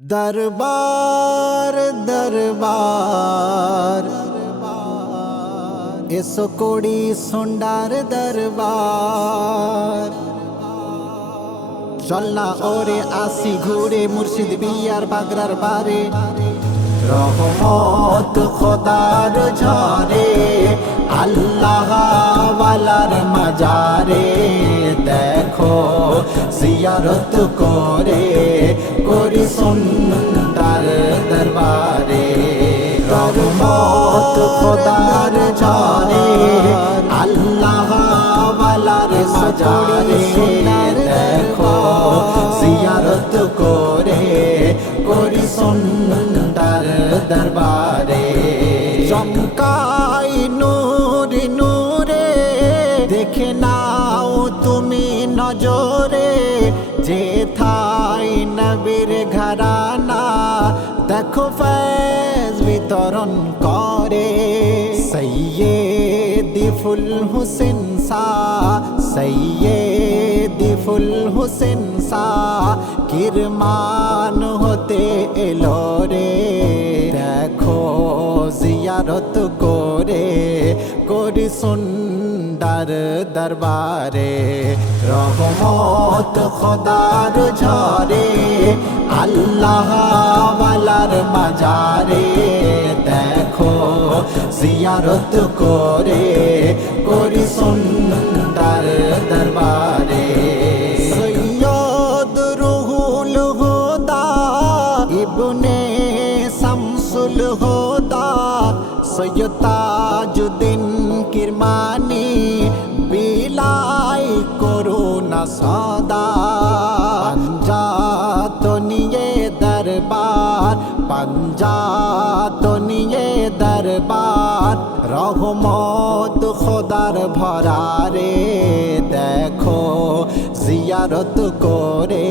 দরবার দরবার এসো কোড়ি সুন্ডার দরবার চল না ওরে আসি ঘুরে মুর্শিদ বিয়ার বাগরার বারে রহমত খোদার ঝরে আল্লাহ ওয়ালার মাজারে দেখো জিয়ারত করে, করি সুন্দর দরবারে। রহমত খোদার ঝরে আল্লাহ ওয়ালার মাজারে দেখো, জিয়ারত করে, করি সুন্দর দরবারে। চমকাই নূরে নূরে, দেখে নাও তুমি নজরে ঘরানা দেখো ফেজ বিতরণ করে। সৈয়দি ফুল হুসেন সা সৈয়দি ফুল হুসেন সা কিরমান হতে এলো রে। দেখো জিয়ারত করে, করি সুন্দর দরবারে। রহমত খোদার ঝরে, আল্লাহ ওয়ালার মাজারে, দেখো জিয়ারত করে, করি সুন্দর দরবারে। সৈয়দ রুহুল হুদা, ইবনে শামসুল হুদা, সৈয়দ তাজুদ্দিন কিরমানি পাঞ্জাত নিয়ে দরবার, রহমত খোদার ভরারে। দেখো, জিয়ারত করে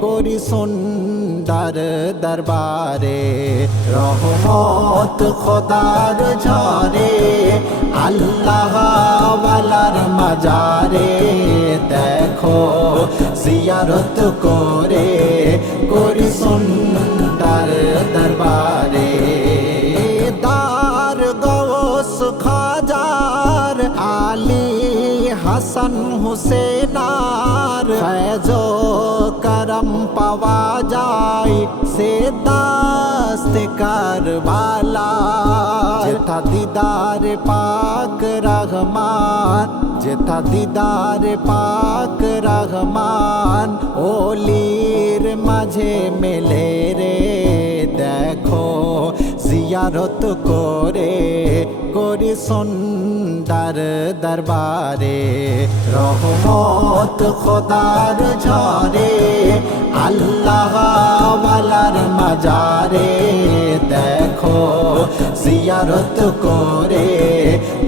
করি সুন্দর দরবারে। রহমত খোদার ঝরে, আল্লাহ ওয়ালার মাজারে। দেখো, জিয়ারত করে করি সুন্দর দরবারে। দার গৌস খাজার আলী হাসান হুসেনার ফেজো করম পাওয়া যায়। সে দাস্ত কারবালা যেথা দিদার পাক রহমান যেথা দিদার পাক রহমান ওলির মাঝে মেলে রে দেখো জিয়ারত করে, করি সুন্দর দরবারে। রহমত খোদার ঝরে, আল্লাহ ওয়ালার মাজারে। দেখো, জিয়ারত করে,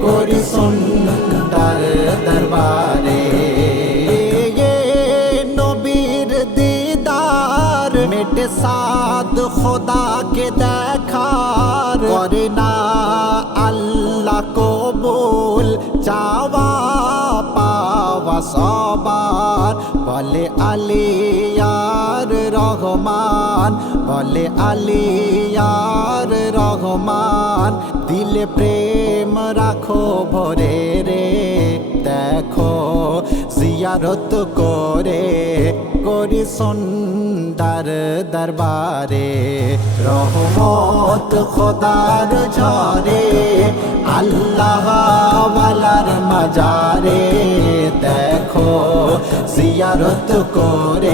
করি সুন্দর দরবারে। নবীর দিদার, মেটে সাদ খোদাকে দেখার করে না আল্লাহ কবুল, চাওয়া পাওয়া সবার। বলে আলিয়ার রহমান, বলে আলিয়ার রহমান। দিলে প্রেম রাখো ভরে রে দেখো জিয়ারত করে করি সন্দার দরবারে। রহমত খোদার ঝরে আল্লাহ মালার মাজারে। দেখো জিয়ারত করে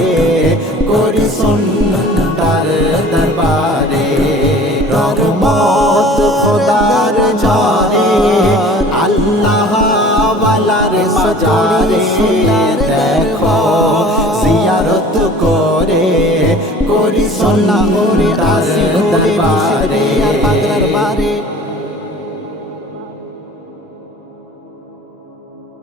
ওয়ালার মাজারে দেখো জিয়ারত করে করি সুন্দর দরবারে পাগলার বারে